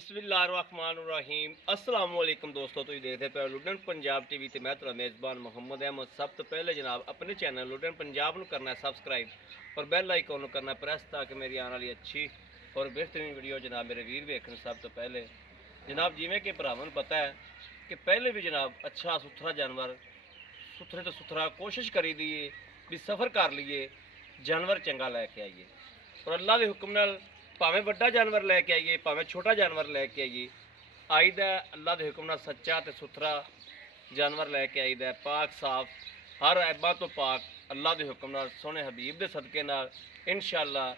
बिस्मिल्लाहिर्रहमानिर्रहीम अस्सलाम वालेकुम दोस्तों, तुम देखते पे लुडन पंजाब टीवी ते मैं तेरा मेज़बान मोहम्मद अहमद। सब तो पहले जनाब अपने चैनल लुडन पंजाब को करना है सब्सक्राइब और बैल आइकन करना प्रेस ताकि मेरी आने वाली अच्छी और बेहतरीन वीडियो जनाब मेरे वीर वेखन। सब तो पहले जनाब जिमें कि भरावां नूं पता है कि पहले भी जनाब अच्छा सुथरा जानवर सुथरे तो सुथरा कोशिश करी दी भी सफ़र कर लीए जानवर चंगा लैके आइए और अल्लाह के हुक्म नाल भावें बड़ा जानवर लैके आइए भावें छोटा जानवर लैके आइए आईदा अल्लाह के हुक्म नाल सच्चा तो सुथरा जानवर लैके आईदा पाक साफ हर ऐबा तो पाक अल्लाह के हुक्म नाल सोहने हबीब के सदके नाल इंशाअल्लाह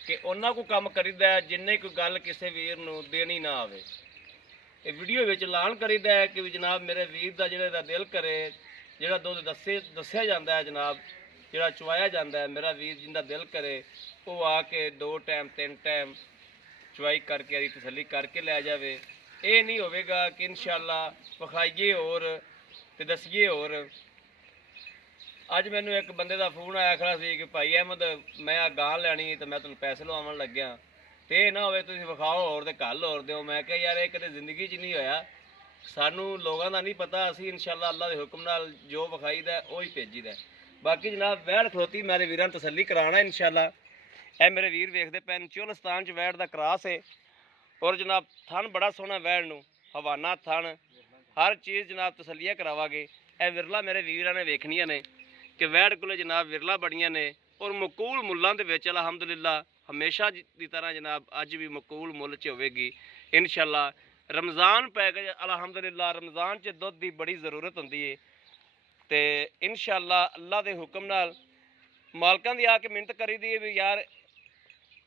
कि उन्हां को काम करीदा है जिन्ने कोई गल किसी वीर नूं देनी ना आवे। ये वीडियो विच ऐलान करीदा है कि जनाब मेरे वीर का जिहड़ा दिल करे जिहड़ा दुध दस्सिया जाता है जनाब जिहड़ा चवाया जाता है मेरा वीर जिंदा दिल करे वो आके 2 टाइम 3 टाइम चवाई करके आदि तसली करके लै जाए। ये नहीं होगा कि इंशाअल्लाह विखाइए और तो दसीए और। अज मैनू एक बंदे का फोन आया खड़ा सी कि भाई अहमद मैं आ गां लैनी तो मैं तुम पैसे लवावन लग्या तो यह ना हो तुम विखाओ और तो कल और दो। मैं क्या यार ये कदे जिंदगी च नहीं होया, सानू लोगों का नहीं पता, असी इंशाअल्लाह अल्लाह के हुक्म नाल जो विखाईदा वो ही भेजीदा। बाकी जनाब वैड़ खलोती मेरे वीरां तसली कराना इंशाअल्लाह। ए मेरे वीर वेखते पैन चोलस्तान च वैड़ का क्रॉस है और जनाब थन बड़ा सोहना वैड़ नूं हवाना थन हर चीज़ जनाब तसलिया करावांगे। ए विरला मेरे वीरां ने वेखनियां ने कि वैड़ कोले जनाब विरला बड़ियां ने और मकूल मुल्लां दे विच अलहमदुलिल्लाह हमेशा की तरह जनाब अज भी मकूल मुल च होवेगी इंशाअल्लाह। रमज़ान पै गए अलहमदुलिल्लाह, रमज़ान च दुध की बड़ी ज़रूरत होंदी है तो इंशाअल्लाह अल्लाह के हुक्म नाल मालकां दी आके मिन्नत करी दी भी यार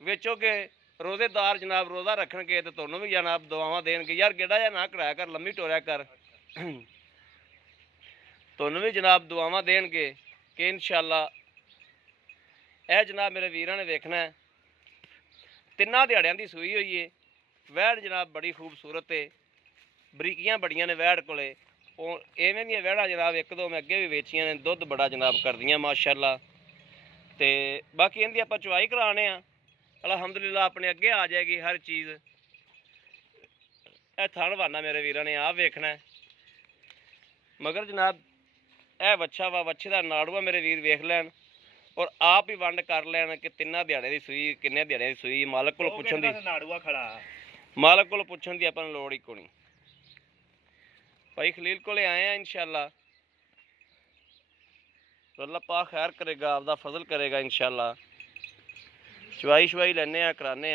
वेचोगे रोज़ेदार जनाब रोज़ा रखणगे तो तुहानूं भी जनाब दुआवां देणगे। यार गेड़ा जा ना कराया कर, लम्मी टोरिया कर, तुहानूं भी जनाब दुआवां देणगे कि इंशाअल्लाह। यह जनाब मेरे वीरां ने वेखना है 3 दिहाड़ियां दी सूई हुई है वैड़ जनाब बड़ी खूबसूरत है, बरीकियां बड़ियां ने वैड़ कोले। इवें दी वैड़ा जनाब एक दो मैं अगे भी वेचियां ने, दुध बड़ा जनाब करदियां माशाअल्लाह। तो बाकी इनकी आप चवाई कराने अलहमदुलिल्लाह अपने अगे आ जाएगी हर चीज़। यह थन वाना मेरे वीरां ने आप वेखना है मगर जनाब यह वच्छा वा वच्छे का नाड़ूआ मेरे वीर वेख लैन और आप ही वंड कर लैन कि 3 दिहाड़े की सूई किन्ने दिहाड़े की सूई। मालक को पुछण दी मालक को पुछण दी आपां नूं लोड़ ही कोनी। भाई खलील को आए हैं इंशाअल्लाह, तो अल्लाह पाक खैर करेगा, आपदा फजल करेगा इंशाअल्लाह। चवाई शवाई लैने कराने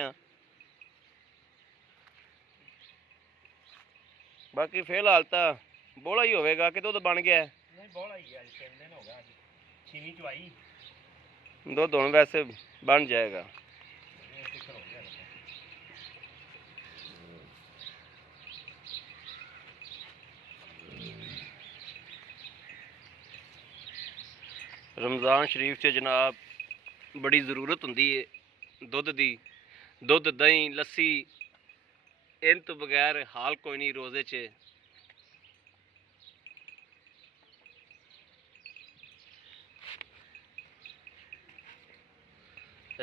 बाकी फिलहाल तो बोला ही होगा कि दुध बन गया दुध हुण वैसे बन जाएगा। रमज़ान शरीफ से जनाब बड़ी ज़रूरत होंदी है दुध दी, दुध दही लस्सी इन तो बगैर हाल कोई नहीं रोज़े च।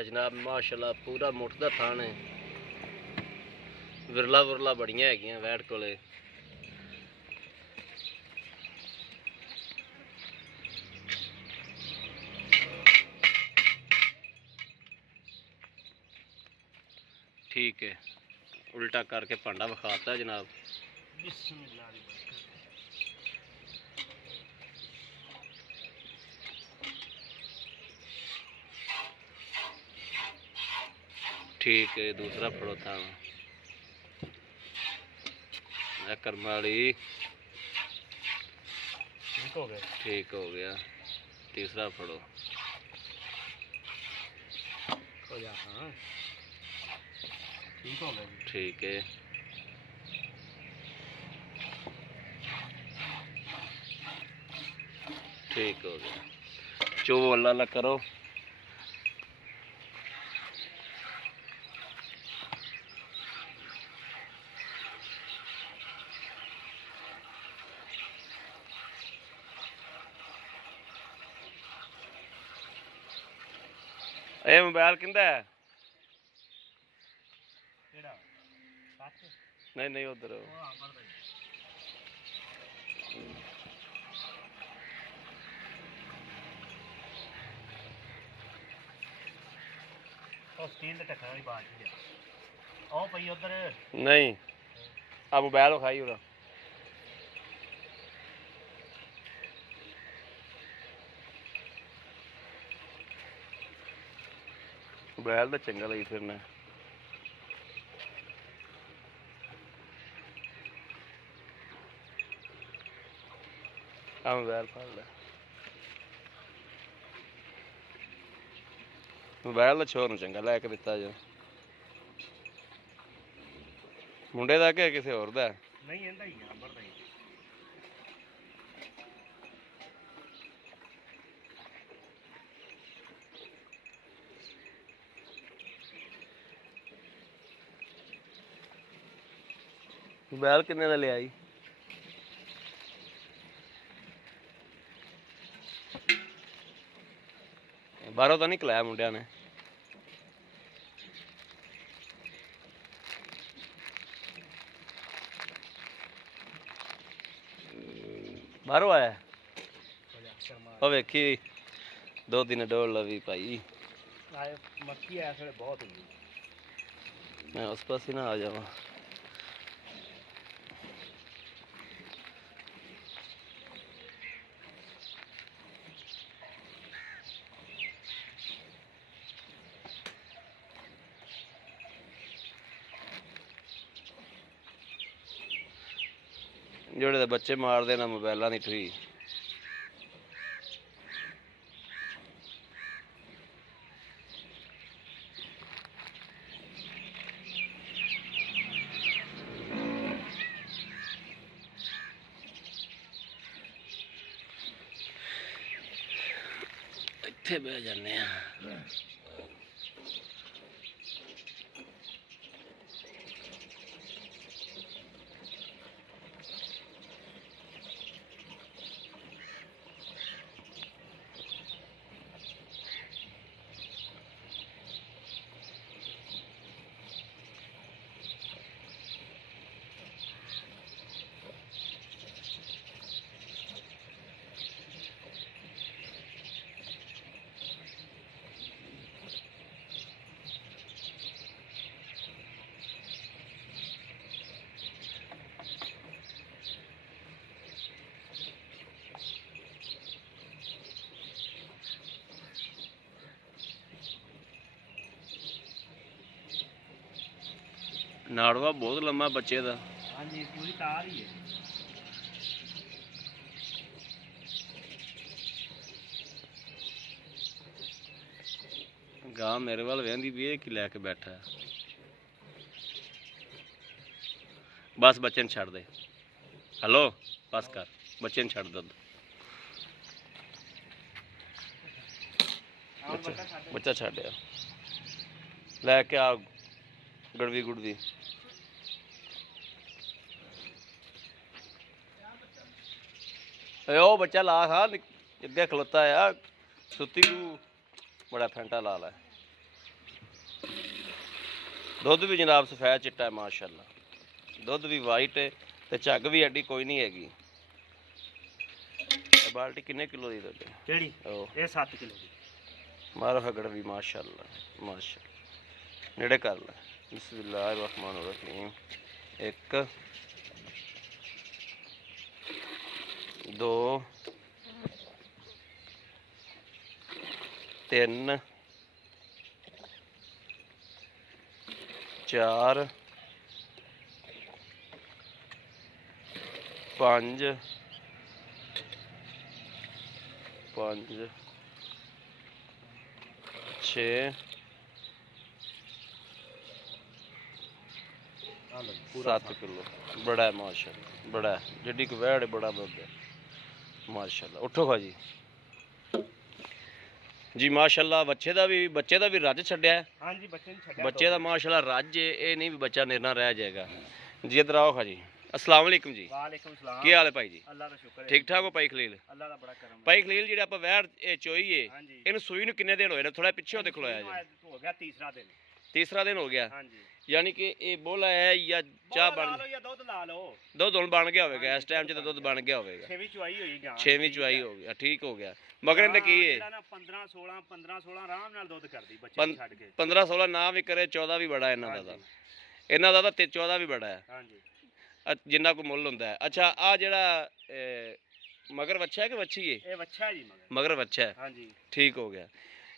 जनाब माशाअल्लाह पूरा मुठ दा थान है, विरला वुरला बड़ियां हैगियां वैड़ कोले। ठीक है उल्टा करके भांडा विखाता है जनाब। ठीक है दूसरा फड़ो था करमाली ठीक हो गया। तीसरा फड़ो ठीक है। ठीक हो गया। चो अल्लाह करो। ये मोबाइल किंदा है? ਨਹੀਂ ਨਹੀਂ ਉਧਰ ਉਹ ਸਟੀਲ ਦੇ ਢੱਕਣ ਵਾਲੀ ਬਾਲਟੀ ਆ ਉਹ ਪਈ ਉਧਰ ਨਹੀਂ ਆ ਮੋਬਾਈਲ ਵਿਖਾਈ ਉਹਦਾ ਮੋਬਾਈਲ ਤਾਂ ਚੰਗਾ ਲਈ ਫਿਰਨਾ ਆ ਮੋਬਾਈਲ ਫੜ ਲੈ ਮੋਬਾਈਲ ਦਾ ਛੋਰ ਨੂੰ ਚੰਗਾ ਲੈ ਕੇ ਦਿੱਤਾ ਜੋ ਮੁੰਡੇ ਦਾ ਕਿ ਕਿਸੇ ਹੋਰ ਦਾ ਨਹੀਂ ਇਹਦਾ ਹੀ ਆ ਨੰਬਰ ਦਾ ਹੀ ਮੋਬਾਈਲ ਕਿੰਨੇ ਦਾ ਲਿਆ ਜੀ ਬਾਹਰੋਂ ਤਾਂ ਨਹੀਂ ਕਲਾਇਆ ਮੁੰਡਿਆਂ ਨੇ ਬਾਹਰੋਂ ਆਇਆ ਉਹ ਵੇਖੀ 2 ਦਿਨ ਡੋਲ ਲਵੀ ਭਾਈ ਆਏ ਮੱਕੀ ਐਸ ਵੇਲੇ ਬਹੁਤ ਹੁੰਦੀ ਮੈਂ ਉਸ ਪਾਸੇ ਨਾ ਆ ਜਾਵਾਂ ਜਿਹੜੇ ਤਾਂ ਬੱਚੇ ਮਾਰਦੇ ਨਾ ਮੋਬਾਈਲਾਂ ਦੀ ਠੀ ਇੱਥੇ ਬਹਿ ਜਾਂਦੇ ਆ ਨਾੜਵਾ ਬਹੁਤ ਲੰਮਾ ਬੱਚੇ ਦਾ ਹਾਂਜੀ ਪੂਰੀ ਤਾਰ ਹੀ ਹੈ ਗਾਂ ਮੇਰੇ ਵੱਲ ਵੇਂਦੀ ਵੀ ਇਹ ਕੀ ਲੈ ਕੇ ਬੈਠਾ ਬਸ ਬੱਚੇ ਨੂੰ ਛੱਡ ਦੇ ਹਲੋ ਬਸ ਕਰ ਬੱਚੇ ਨੂੰ ਛੱਡ ਦੁੱਧ ਬੱਚਾ ਛੱਡਿਆ ਲੈ ਕੇ ਆ ਗੜਵੀ ਗੁੜਵੀ ਉਹ ਬੱਚਾ ਲਾ ਖਾ ਅੱਗੇ ਖਲੋਤਾ ਆ ਸੁੱਤੀ ਨੂੰ ਬੜਾ ਫੈਂਟਾ ਲਾ ਲੈ ਦੁੱਧ ਵੀ ਜਨਾਬ ਸਫੈਦ ਚਿੱਟਾ ਹੈ ਮਾਸ਼ਾਅੱਲਾ ਦੁੱਧ ਵੀ ਵਾਈਟ ਹੈ ਤੇ ਝੱਗ ਵੀ ਐਡੀ ਕੋਈ ਨਹੀਂ ਹੈਗੀ ਇਹ ਬਾਲਟੀ ਕਿੰਨੇ ਕਿਲੋ ਦੀ ਤੁਹਾਡੇ ਕਿਹੜੀ ਇਹ 7 ਕਿਲੋ ਦੀ ਮਾਰੋ ਫਗੜ ਵੀ ਮਾਸ਼ਾਅੱਲਾ ਮਾਸ਼ਾਅੱਲਾ ਨੇੜੇ ਕਰ ਲੈ ਬਿਸਮਿल्लाह रहमान रहीम 1 2 3 4 5 6 7 किलो बड़ा है माशाल्लाह बड़ा है जिड्डी को वैड़ बड़ा दुध है माशाल्लाह उठो खा जी माशाल्लाह बच्चे का भी रज छड्या है हाँ जी बच्चे का माशाल्लाह रज है ये नहीं भी बच्चा निर्ना रह जाएगा जी इधर आओ खा जी अस्सलाम वालेकुम जी वालेकुम सलाम की हाल है भाई जी अल्लाह दा शुक्र है ठीक ठाक हो भाई खलील अल्लाह दा बड़ा करम भाई खलील जी आप वैड़ चोई है हाँ जी इनू सूई नूं किन्ने दिन होए ने थोड़ा पिछे होते खलोया जी हो गया तीसरा दिन तीसरा दिन हो गया हाँ जी ਯਾਨੀ ਕਿ ਇਹ ਬੋਲਾ ਹੈ ਜਾਂ ਚਾਹ ਲਾ ਬਣ ਲਓ ਜਾਂ ਦੁੱਧ ਲਾ ਲਓ। ਦੁੱਧ ਹੁਣ ਬਣ ਗਿਆ ਹੋਵੇਗਾ ਇਸ ਟਾਈਮ 'ਚ ਤਾਂ ਦੁੱਧ ਬਣ ਗਿਆ ਹੋਵੇਗਾ। 6ਵੀਂ ਚੁਆਈ ਹੋਈ ਗਾਂ 6ਵੀਂ ਚੁਆਈ ਹੋ ਗਿਆ, ਠੀਕ ਹੋ ਗਿਆ। ਮਗਰ ਇਹਦਾ ਕੀ ਹੈ? ਜਿਹੜਾ ਨਾ 15 16 ਆਰਾਮ ਨਾਲ ਦੁੱਧ ਕਰਦੀ ਬੱਚੇ ਨੂੰ ਛੱਡ ਕੇ। 15 16 ਨਾ ਵੀ ਕਰੇ 14 ਵੀ ਬੜਾ ਇਹਨਾਂ ਦਾ ਤਾਂ। ਇਹਨਾਂ ਦਾ ਤਾਂ 14 ਵੀ ਬੜਾ ਹੈ। ਹਾਂਜੀ ਜਿੰਨਾ ਕੋਈ ਮੁੱਲ ਹੁੰਦਾ ਹੈ। ਅੱਛਾ ਆ ਜਿਹੜਾ ਮਗਰ ਵੱਛਾ ਹੈ ਕਿ ਵੱਛੀ ਹੈ? ਇਹ ਵੱਛਾ ਜੀ ਮਗਰ ਵੱਛਾ ਹੈ, ਹਾਂਜੀ ਠੀਕ ਹੋ ਗਿਆ।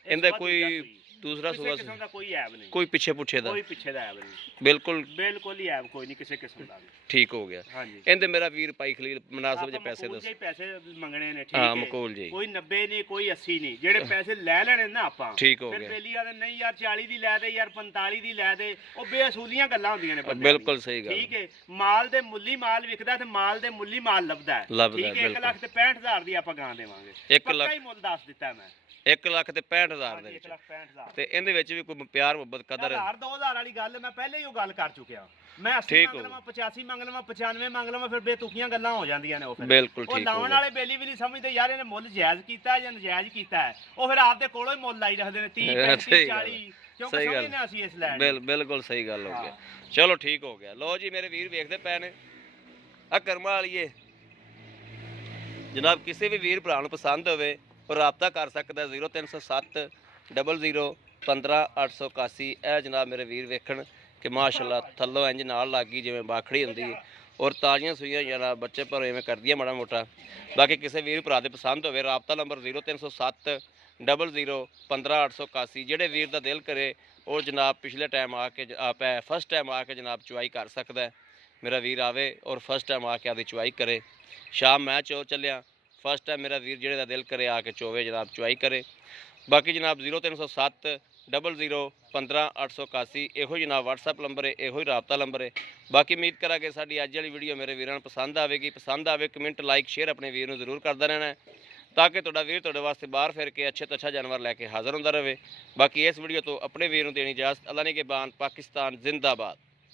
ਇਹਦਾ ਕੋਈ ਦੂਸਰਾ ਕਿਸੇ ਸੁਭਾ ਕਿਸਮ ਦਾ ਕੋਈ ਐਬ ਨਹੀਂ, ਕੋਈ ਪਿੱਛੇ ਪੁੱਛੇ ਦਾ ਕੋਈ ਪਿੱਛੇ ਦਾ ਐਬ ਨਹੀਂ, ਬਿਲਕੁਲ ਬਿਲਕੁਲ ਹੀ ਐਬ ਕੋਈ ਨਹੀਂ ਕਿਸੇ ਕਿਸਮ ਦਾ ਵੀ। ਠੀਕ ਹੋ ਗਿਆ। ਹਾਂਜੀ ਇਹਦੇ ਮੇਰਾ ਵੀਰ ਭਾਈ ਖਲੀਲ ਮੁਨਾਸਬ ਜੇ ਪੈਸੇ ਦੱਸ ਦੱਸ। ਪੈਸੇ ਮੰਗਣੇ ਨੇ, ਠੀਕ ਹਾਂ ਹੈ, ਮਕੂਲ ਜੀ, ਕੋਈ 90 ਨਹੀਂ ਕੋਈ 80 ਨਹੀਂ, ਜਿਹੜੇ ਪੈਸੇ ਲੈ ਲੈਣੇ ਨਾ ਆਪਾਂ ਠੀਕ ਹੋ ਫਿਰ ਗਿਆ। ਪਹਿਲੀ ਵਾਰ ਨਹੀਂ ਯਾਰ 40 ਦੀ ਲੈ ਦੇ, ਯਾਰ 45 ਦੀ ਲੈ ਦੇ, ਉਹ ਬੇਅਸੂਲੀਆਂ ਗੱਲਾਂ ਹੁੰਦੀਆਂ ਨੇ ਬੰਦੇ ਬਿਲਕੁਲ ਸਹੀ ਗੱਲ, ਠੀਕ ਹੈ। ਮਾਲ ਦੇ ਮੁੱਲੀ ਮਾਲ ਵਿਕਦਾ ਤੇ ਮਾਲ ਦੇ ਮੁੱਲੀ ਮਾਲ ਲੱਭਦਾ ਹੈ, ਠੀਕ ਹੈ। 1 ਲੱਖ ਤੇ 65,000 ਦੀ ਆਪਾਂ ਗਾਂ ਦੇਵਾਂਗੇ, 1 ਲੱਖ ਪੱਕਾ ਹੀ ਮੁੱਲ ਦੱਸ ਦਿੱਤਾ ਮੈਂ। 1 ਲੱਖ ਤੇ 65,000 ਦੇ 1 ਵਿੱਚ, ਲੱਖ 65,000 ਤੇ ਇਹਦੇ ਵਿੱਚ ਵੀ ਕੋਈ ਪਿਆਰ ਮੁਹੱਬਤ ਕਦਰ 1000 ਵਾਲੀ ਗੱਲ ਮੈਂ ਪਹਿਲੇ ਹੀ ਉਹ ਗੱਲ ਕਰ ਚੁੱਕਿਆ। ਮੈਂ 80 ਠੀਕ ਮੰਗ ਹੋ ਲਵਾਂ, 85 ਮੰਗ ਲਵਾਂ, 95 ਮੰਗ ਲਵਾਂ, ਫਿਰ ਬੇਤੁਕੀਆਂ ਗੱਲਾਂ ਹੋ ਜਾਂਦੀਆਂ ਨੇ। ਉਹ ਫਿਰ ਬਿਲਕੁਲ ਉਹ ਠੀਕ ਹੋ ਲਾਉਣ ਗਿਆ। ਵਾਲੇ ਬੇਲੀ ਵੀ ਨਹੀਂ ਸਮਝਦੇ ਯਾਰ ਇਹਨੇ ਮੁੱਲ ਜਾਇਜ਼ ਕੀਤਾ ਹੈ ਜਾਂ ਨਜਾਇਜ਼ ਕੀਤਾ ਹੈ, ਉਹ ਫਿਰ ਆਪਦੇ ਕੋਲੋਂ ਹੀ ਮੁੱਲ ਲਾਈ ਰੱਖਦੇ ਨੇ 30 35 ਸਹੀ ਗੱਲ 40, ਕਿਉਂਕਿ ਸਹੀ ਗੱਲ। ਸਮਝਦੇ ਅਸੀਂ ਇਸ ਲੈਣ ਬਿਲਕੁਲ ਸਹੀ ਗੱਲ ਹੋ ਗਿਆ। ਚਲੋ ਠੀਕ ਹੋ ਗਿਆ। ਲਓ ਜੀ ਮੇਰੇ ਵੀਰ ਵੇਖਦੇ ਪਏ ਨੇ ਆ ਕਰਮਾਂ ਵਾਲੀਏ। ਜਨਾਬ ਕਿਸੇ ਵੀ ਵੀਰ ਭਰਾ ਨੂੰ ਪਸੰਦ ਹੋਵੇ ਉਹ ਰਾਬਤਾ ਕਰ ਸਕਦਾ 0307 00 15 881। ਇਹ ਜਨਾਬ ਮੇਰੇ ਵੀਰ ਵੇਖਣ ਕਿ ਮਾਸ਼ਾਅੱਲਾ ਥੱਲੋਂ ਇੰਜ ਨਾਲ ਲੱਗ ਗਈ ਜਿਵੇਂ ਬਾਖੜੀ ਹੁੰਦੀ ਹੈ, ਔਰ ਤਾਜ਼ੀਆਂ ਸੂਈਆਂ ਜਨਾਬ ਬੱਚੇ ਪਰ ਐਵੇਂ ਕਰਦੀਆਂ ਮਾੜਾ ਮੋਟਾ। ਬਾਕੀ ਕਿਸੇ ਵੀਰ ਭਰਾ ਦੇ ਪਸੰਦ ਹੋਵੇ ਰਾਬਤਾ ਨੰਬਰ 0307 00 15 881। ਜਿਹੜੇ ਵੀਰ ਦਾ ਦਿਲ ਕਰੇ ਉਹ ਜਨਾਬ ਪਿਛਲੇ ਟਾਈਮ ਆ ਕੇ ਫਸਟ ਟਾਈਮ ਆ ਕੇ ਜਨਾਬ ਚੁਆਈ ਕਰ ਸਕਦਾ ਹੈ। ਮੇਰਾ ਵੀਰ ਆਵੇ ਔਰ ਫਸਟ ਟਾਈਮ ਆ ਕੇ ਆਪਦੀ ਚੁਆਈ ਕਰੇ। ਸ਼ਾਮ ਮੈਂ ਚੋ ਚੱਲਿਆ, ਫਸਟ ਟਾਈਮ ਮੇਰਾ ਵੀਰ ਜਿਹੜੇ ਦਾ ਦਿਲ ਕਰੇ ਆ ਕੇ ਚੋਵੇ ਜਨਾਬ ਚੁਆਈ ਕਰੇ। ਬਾਕੀ ਜਨਾਬ 0307 00 15 881 ਇਹੋ ਜਨਾਬ WhatsApp ਨੰਬਰ ਹੈ, ਇਹੋ ਹੀ ਰਾਬਤਾ ਨੰਬਰ ਹੈ। ਬਾਕੀ ਉਮੀਦ ਕਰਾਂਗੇ ਸਾਡੀ ਅੱਜ ਵਾਲੀ ਵੀਡੀਓ ਮੇਰੇ ਵੀਰਾਂ ਨੂੰ ਪਸੰਦ ਆਵੇਗੀ। ਪਸੰਦ ਆਵੇ ਕਮੈਂਟ ਲਾਈਕ ਸ਼ੇਅਰ ਆਪਣੇ ਵੀਰ ਨੂੰ ਜ਼ਰੂਰ ਕਰਦਾ ਰਹਿਣਾ ਤਾਂ ਕਿ ਤੁਹਾਡਾ ਵੀਰ ਤੁਹਾਡੇ ਵਾਸਤੇ ਬਾਹਰ ਫਿਰ ਕੇ ਅੱਛੇ ਤੋਂ ਅੱਛਾ ਜਾਨਵਰ ਲੈ ਕੇ ਹਾਜ਼ਰ ਹੁੰਦਾ ਰਹੇ। ਬਾਕੀ ਇਸ ਵੀਡੀਓ ਤੋਂ ਆਪਣੇ ਵੀਰ ਨੂੰ ਦੇਣੀ ਇਜਾਜ਼ਤ। ਅੱਲਾ ਨੇ ਕੇ ਬਾਨ, ਪਾਕਿਸਤਾਨ ਜ਼ਿੰਦਾਬਾਦ।